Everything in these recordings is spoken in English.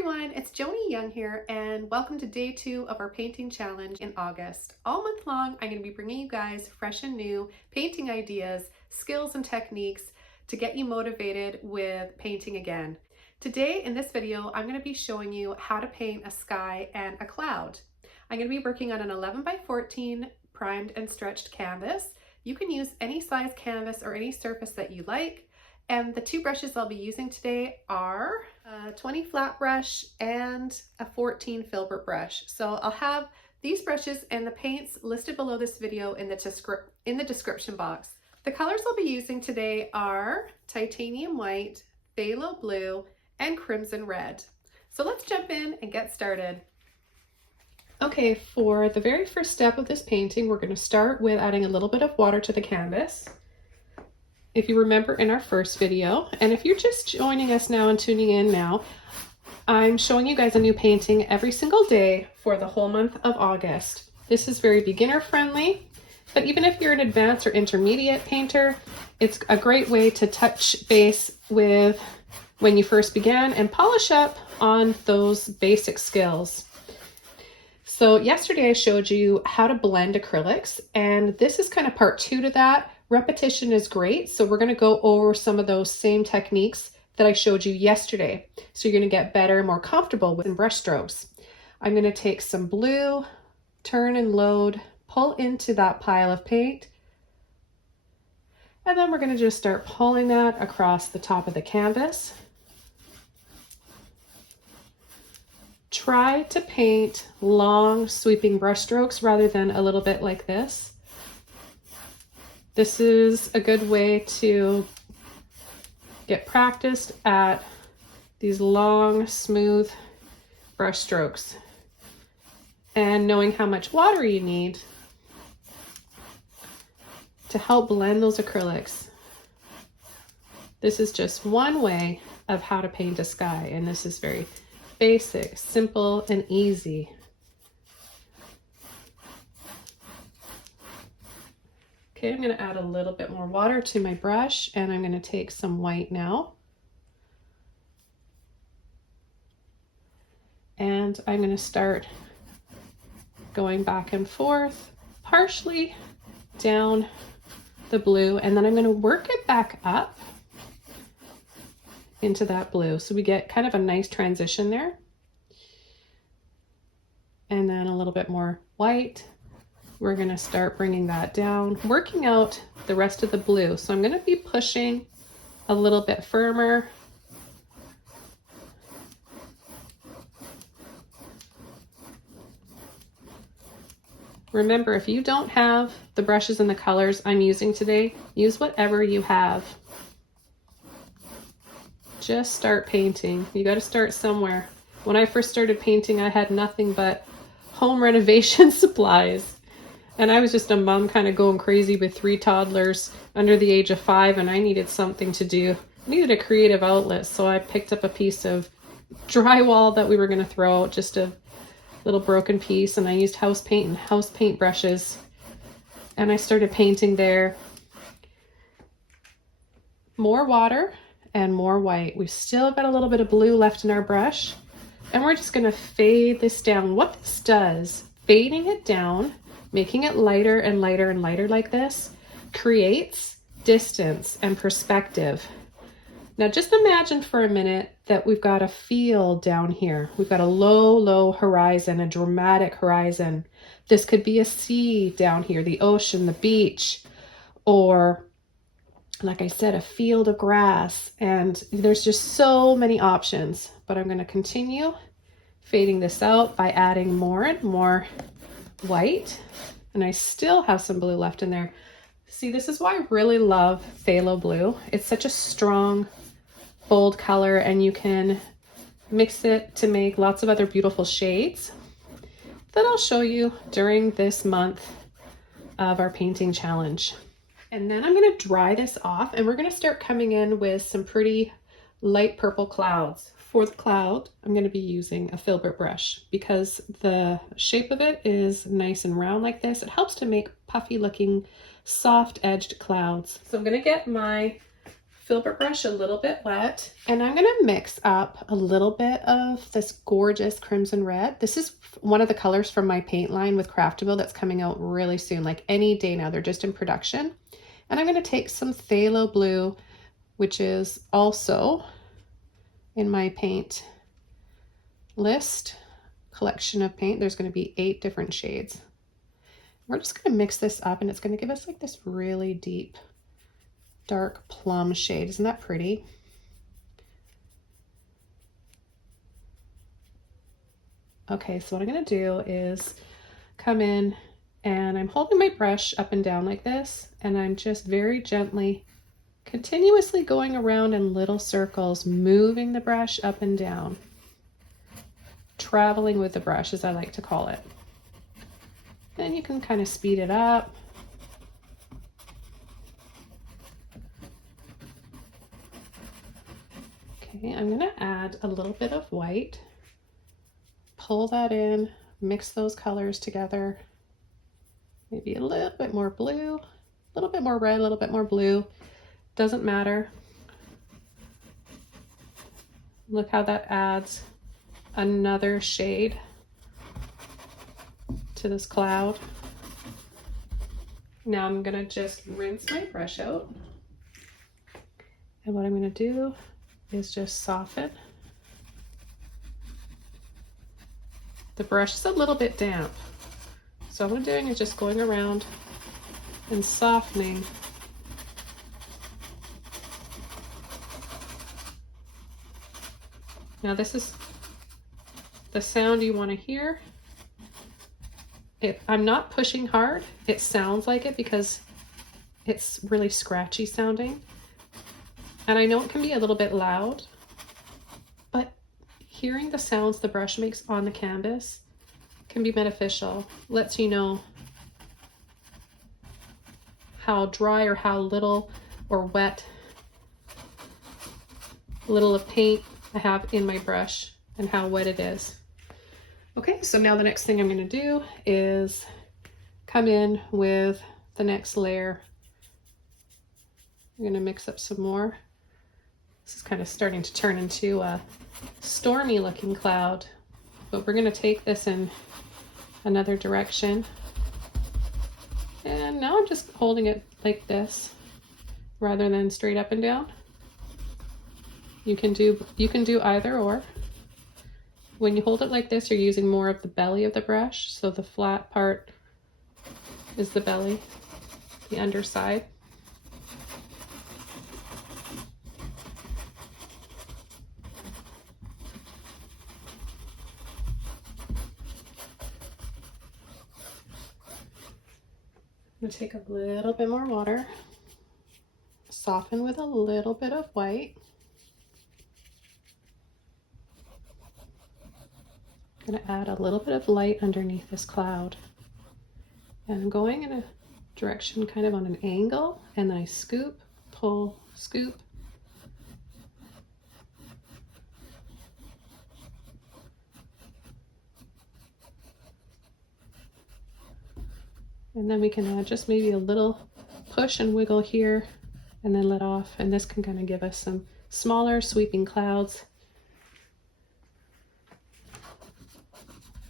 everyone, it's Joni Young here and welcome to day 2 of our painting challenge in August. All month long, I'm going to be bringing you guys fresh and new painting ideas, skills and techniques to get you motivated with painting again. Today in this video, I'm going to be showing you how to paint a sky and a cloud. I'm going to be working on an 11 by 14 primed and stretched canvas. You can use any size canvas or any surface that you like. And the two brushes I'll be using today are a 20 flat brush and a 14 filbert brush. So I'll have these brushes and the paints listed below this video in the description box. The colors I'll be using today are titanium white, phthalo blue, and crimson red. So let's jump in and get started. Okay, for the very first step of this painting, we're going to start with adding a little bit of water to the canvas. If you remember in our first video, and if you're just joining us now and tuning in now, I'm showing you guys a new painting every single day for the whole month of August. This is very beginner friendly, but even if you're an advanced or intermediate painter, it's a great way to touch base with when you first began and polish up on those basic skills. So yesterday I showed you how to blend acrylics, and this is kind of part 2 to that. Repetition is great, so we're going to go over some of those same techniques that I showed you yesterday. So you're going to get better and more comfortable with brush strokes. I'm going to take some blue, turn and load, pull into that pile of paint, and then we're going to just start pulling that across the top of the canvas. Try to paint long sweeping brush strokes rather than a little bit like this. This is a good way to get practiced at these long, smooth brush strokes and knowing how much water you need to help blend those acrylics. This is just one way of how to paint a sky, and this is very basic, simple, and easy. Okay, I'm going to add a little bit more water to my brush, and I'm going to take some white now. And I'm going to start going back and forth, partially down the blue, and then I'm going to work it back up into that blue. So we get kind of a nice transition there. And then a little bit more white. We're going to start bringing that down, working out the rest of the blue. So I'm going to be pushing a little bit firmer. Remember, if you don't have the brushes and the colors I'm using today, use whatever you have. Just start painting. You got to start somewhere. When I first started painting, I had nothing but home renovation supplies. And I was just a mom kind of going crazy with 3 toddlers under the age of 5, and I needed something to do. I needed a creative outlet, so I picked up a piece of drywall that we were going to throw out, just a little broken piece, and I used house paint brushes, and I started painting there. More water and more white. We've still got a little bit of blue left in our brush, and we're just going to fade this down. What this does, fading it down, making it lighter and lighter and lighter like this, creates distance and perspective. Now just imagine for a minute that we've got a field down here. We've got a low horizon, a dramatic horizon. This could be a sea down here, the ocean, the beach, or like I said, a field of grass. And there's just so many options, but I'm going to continue fading this out by adding more and more white, and I still have some blue left in there. See, this is why I really love phthalo blue. It's such a strong, bold color, and you can mix it to make lots of other beautiful shades that I'll show you during this month of our painting challenge. And then I'm going to dry this off, and we're going to start coming in with some pretty light purple clouds. For the cloud, I'm going to be using a filbert brush because the shape of it is nice and round like this. It helps to make puffy looking, soft edged clouds. So I'm going to get my filbert brush a little bit wet, and I'm gonna mix up a little bit of this gorgeous crimson red. This is one of the colors from my paint line with Craftable that's coming out really soon, like any day now. They're just in production. And I'm gonna take some phthalo blue, which is also in my paint list collection of paint. There's gonna be 8 different shades. We're just gonna mix this up, and it's gonna give us like this really deep dark plum shade. Isn't that pretty? Okay, so what I'm gonna do is come in, and I'm holding my brush up and down like this, and I'm just very gently, continuously going around in little circles, moving the brush up and down, traveling with the brush, as I like to call it. Then you can kind of speed it up. Okay, I'm gonna add a little bit of white, pull that in, mix those colors together. Maybe a little bit more blue, a little bit more red, a little bit more blue. Doesn't matter. Look how that adds another shade to this cloud. Now I'm gonna just rinse my brush out. And what I'm gonna do is just soften. The brush is a little bit damp, so what I'm doing is just going around and softening. Now this is the sound you want to hear. I'm not pushing hard. It sounds like it because it's really scratchy sounding. And I know it can be a little bit loud, but hearing the sounds the brush makes on the canvas can be beneficial. Lets you know how dry or how little or wet, little of paint I have in my brush and how wet it is. Okay, so now the next thing I'm going to do is come in with the next layer. I'm going to mix up some more. This is kind of starting to turn into a stormy looking cloud, but we're going to take this in another direction. And now I'm just holding it like this rather than straight up and down. You can do either or. When you hold it like this, you're using more of the belly of the brush, so the flat part is the belly, the underside. I'm going to take a little bit more water, soften with a little bit of white. I'm going to add a little bit of light underneath this cloud. And I'm going in a direction kind of on an angle, and then I scoop, pull, scoop. And then we can add just maybe a little push and wiggle here and then let off. And this can kind of give us some smaller sweeping clouds.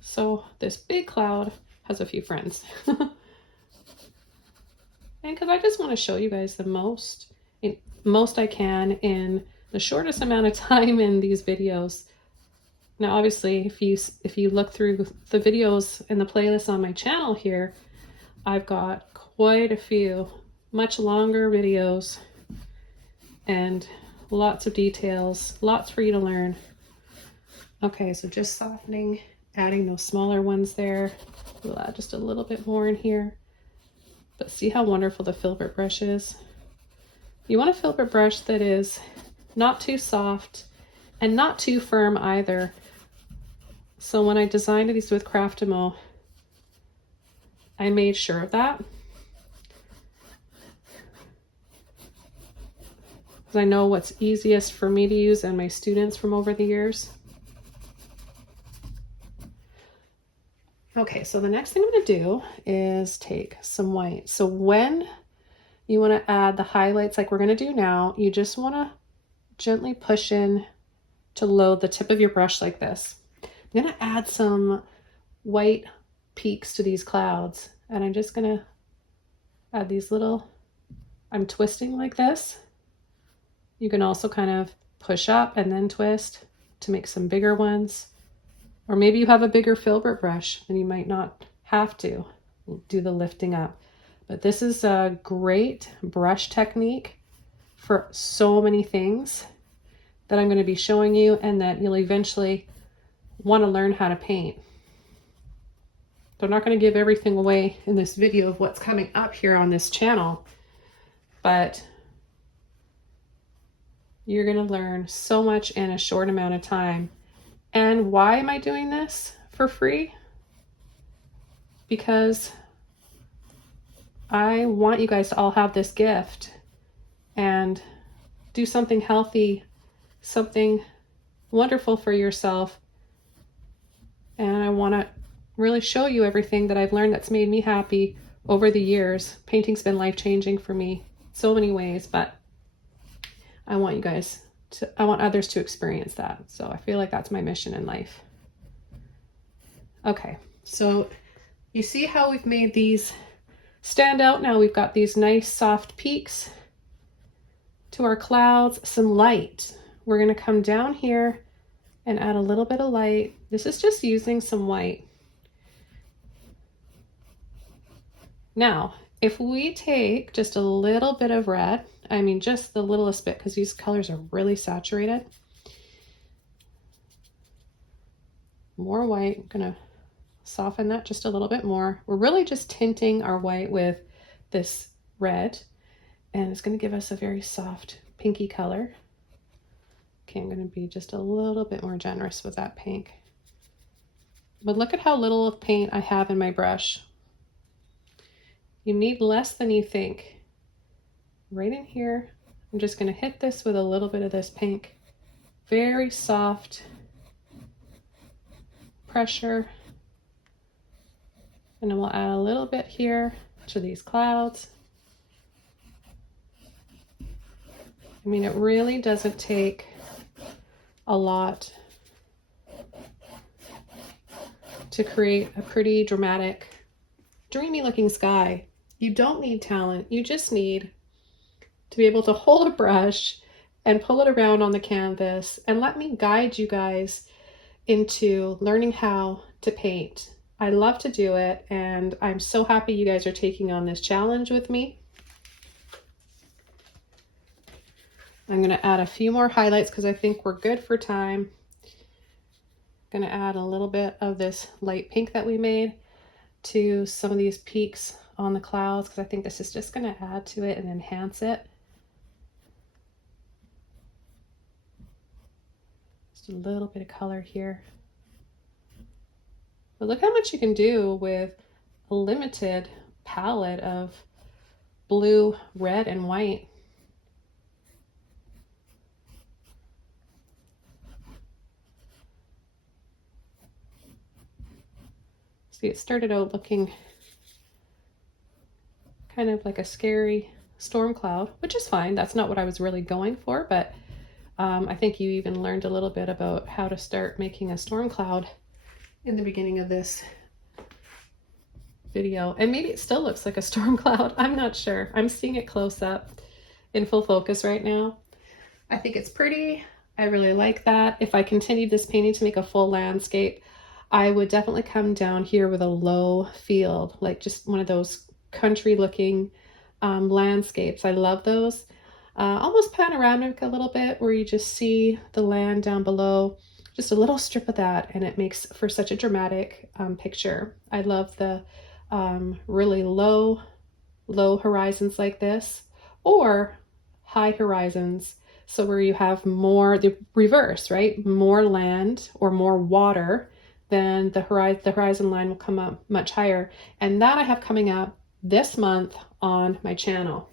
So this big cloud has a few friends. And because I just want to show you guys the most I can in the shortest amount of time in these videos. Now, obviously, if you look through the videos in the playlist on my channel here, I've got quite a few much longer videos and lots of details, lots for you to learn. Okay, so just softening, adding those smaller ones there. We'll add just a little bit more in here. But see how wonderful the filbert brush is? You want a filbert brush that is not too soft and not too firm either. So when I designed these with Craftable, I made sure of that. Because I know what's easiest for me to use and my students from over the years. Okay, so the next thing I'm going to do is take some white. So when you want to add the highlights like we're going to do now. You just want to gently push in to load the tip of your brush like this. I'm going to add some white peaks to these clouds, and I'm just going to add these little, I'm twisting like this. You can also kind of push up and then twist to make some bigger ones. Or maybe you have a bigger filbert brush and you might not have to do the lifting up. But this is a great brush technique for so many things that I'm going to be showing you and that you'll eventually want to learn how to paint. So I'm not going to give everything away in this video of what's coming up here on this channel, but you're going to learn so much in a short amount of time. And why am I doing this for free? Because I want you guys to all have this gift and do something healthy, something wonderful for yourself. And I want to really show you everything that I've learned that's made me happy over the years. Painting's been life-changing for me so many ways, but I want you guys to, I want others to experience that. So I feel like that's my mission in life. Okay, so you see how we've made these stand out. Now we've got these nice soft peaks to our clouds, some light. We're going to come down here and add a little bit of light. This is just using some white. Now, if we take just a little bit of red, I mean just the littlest bit because these colors are really saturated. More white, I'm going to soften that just a little bit more. We're really just tinting our white with this red, and it's going to give us a very soft pinky color. Okay, I'm going to be just a little bit more generous with that pink. But look at how little of paint I have in my brush. You need less than you think. Right in here, I'm just going to hit this with a little bit of this pink. Very soft pressure. And then we'll add a little bit here to these clouds. I mean, it really doesn't take a lot to create a pretty dramatic, dreamy looking sky. You don't need talent. You just need to be able to hold a brush and pull it around on the canvas and let me guide you guys into learning how to paint. I love to do it, and I'm so happy you guys are taking on this challenge with me. I'm going to add a few more highlights because I think we're good for time. I'm going to add a little bit of this light pink that we made to some of these peaks on the clouds because I think this is just going to add to it and enhance it. Just a little bit of color here. But look how much you can do with a limited palette of blue, red, and white. See, it started out looking kind of like a scary storm cloud, which is fine. That's not what I was really going for, but I think you even learned a little bit about how to start making a storm cloud in the beginning of this video. And maybe it still looks like a storm cloud. I'm not sure. I'm seeing it close up in full focus right now. I think it's pretty. I really like that. If I continued this painting to make a full landscape, I would definitely come down here with a low field, like just one of those country looking landscapes. I love those. Almost panoramic a little bit where you just see the land down below, just a little strip of that, and it makes for such a dramatic picture. I love the really low horizons like this, or high horizons. So where you have more, the reverse, right? More land or more water, then the horizon line will come up much higher. And that I have coming up this month on my channel.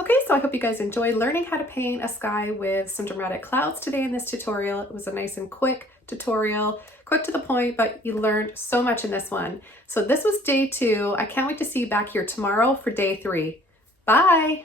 Okay, so I hope you guys enjoyed learning how to paint a sky with some dramatic clouds today in this tutorial. It was a nice and quick tutorial, quick to the point, but you learned so much in this one. So this was day 2. I can't wait to see you back here tomorrow for day 3. Bye!